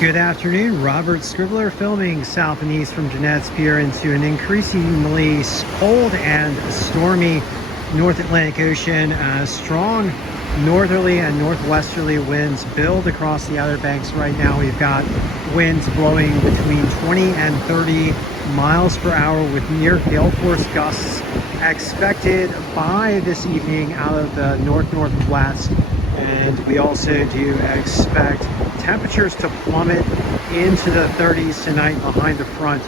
Good afternoon, Robert Scribbler filming south and east from Jeanette's Pier into an increasingly cold and stormy North Atlantic Ocean. Strong northerly and northwesterly winds build across the Outer Banks right now. We've got winds blowing between 20 and 30 miles per hour with near gale force gusts expected by this evening out of the north-northwest. And we also do expect temperatures to plummet into the 30s tonight behind the front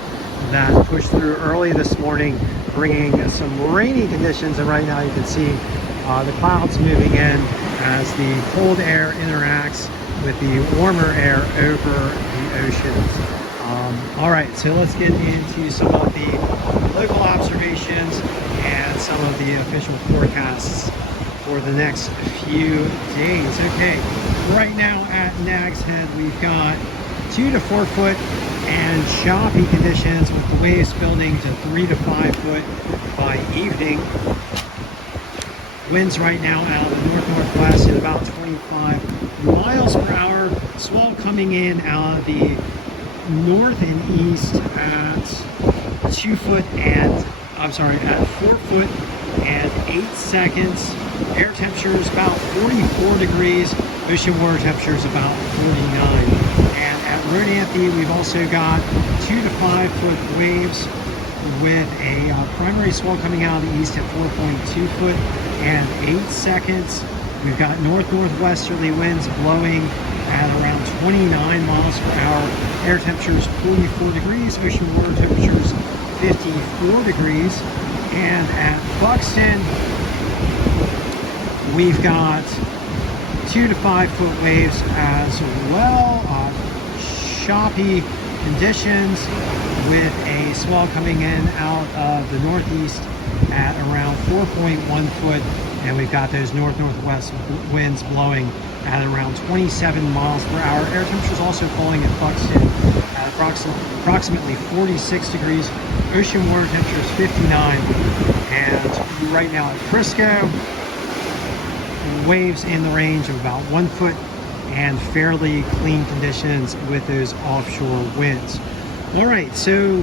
that pushed through early this morning, bringing some rainy conditions. And right now you can see the clouds moving in as the cold air interacts with the warmer air over the oceans. All right, so let's get into some of the local observations and some of the official forecasts for the next few days. Okay, right now at Nags Head, we've got 2 to 4 foot and choppy conditions with the waves building to 3 to 5 foot by evening. Winds right now out of the north-northwest at about 25 miles per hour. Swell coming in out of the north and east at 2 foot and, at 4 foot and 8 seconds. Air temperature is about 44 degrees. Ocean water temperature is about 49. And at Rodanthe, we've also got 2 to 5 foot waves with a primary swell coming out of the east at 4.2 foot and 8 seconds. We've got north-northwesterly winds blowing at around 29 miles per hour. Air temperature is 44 degrees. Ocean water temperature is 54 degrees. And at Buxton, we've got 2 to 5 foot waves as well. Choppy conditions with a swell coming in out of the northeast at around 4.1 foot. And we've got those north-northwest winds blowing at around 27 miles per hour. Air temperature is also falling at Buxton at approximately 46 degrees. Ocean water temperature is 59. And right now at Frisco, waves in the range of about 1 foot and fairly clean conditions with those offshore winds. All right, so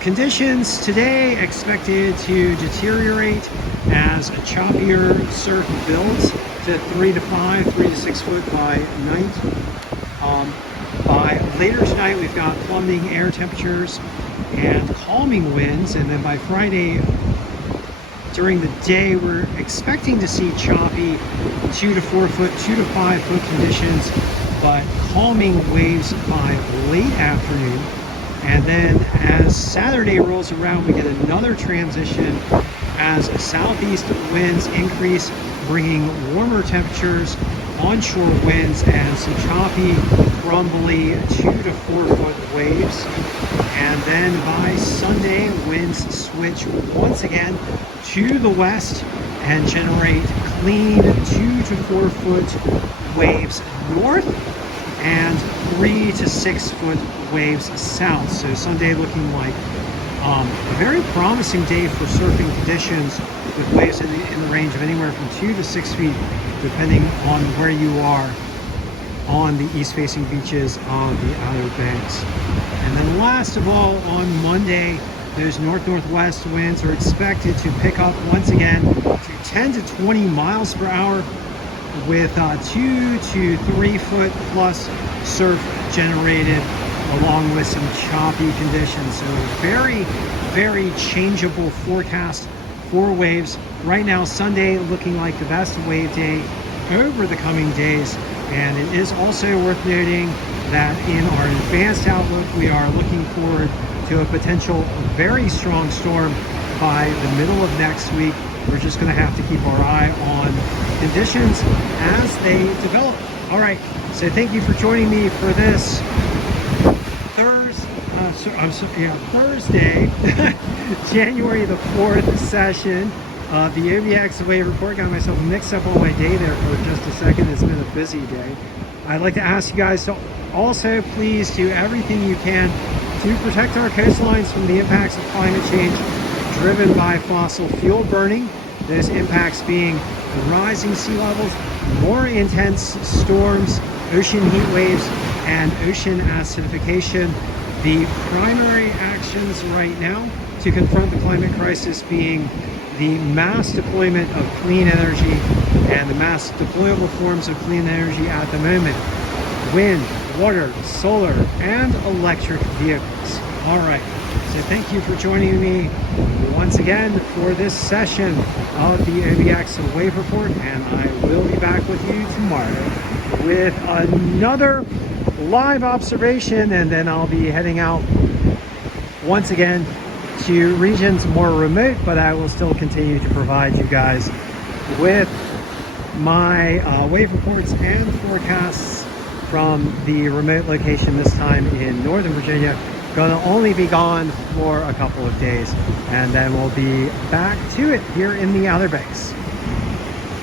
conditions today expected to deteriorate as a choppier surf builds to 3 to 6 foot by night. By later tonight, we've got plummeting air temperatures and calming winds, and then by Friday during the day, we're expecting to see choppy 2 to 4 foot, 2 to 5 foot conditions, but calming waves by late afternoon. And then as Saturday rolls around, we get another transition as southeast winds increase, bringing warmer temperatures, onshore winds, and some choppy, grumbly 2 to 4 foot waves. And then by Sunday, winds switch once again to the west and generate clean 2 to 4 foot waves north and 3 to 6 foot waves south. So Sunday looking like a very promising day for surfing conditions with waves in the range of anywhere from 2 to 6 feet, depending on where you are on the east-facing beaches of the Outer Banks. And then last of all, on Monday, those north-northwest winds are expected to pick up once again to 10 to 20 miles per hour with 2 to 3 foot plus surf generated, along with some choppy conditions. So very, very changeable forecast for waves. Right now, Sunday looking like the best wave day over the coming days. And it is also worth noting that in our advanced outlook, we are looking forward to a potential very strong storm by the middle of next week. We're just going to have to keep our eye on conditions as they develop. All right, so thank you for joining me for this Thursday, January the 4th session of the OBX Wave Report. Got myself mixed up on my day there for just a second. It's been a busy day. I'd like to ask you guys to also please do everything you can to protect our coastlines from the impacts of climate change driven by fossil fuel burning. Those impacts being the rising sea levels, more intense storms, ocean heat waves, and ocean acidification. The primary actions right now to confront the climate crisis being the mass deployment of clean energy and the mass deployable forms of clean energy at the moment: wind, water, solar, and electric vehicles. All right, so thank you for joining me once again for this session of the OBX Wave Report, and I will be back with you tomorrow with another live observation, and then I'll be heading out once again to regions more remote, but I will still continue to provide you guys with my wave reports and forecasts from the remote location, this time in Northern Virginia. Gonna only be gone for a couple of days, and then we'll be back to it here in the Outer Banks.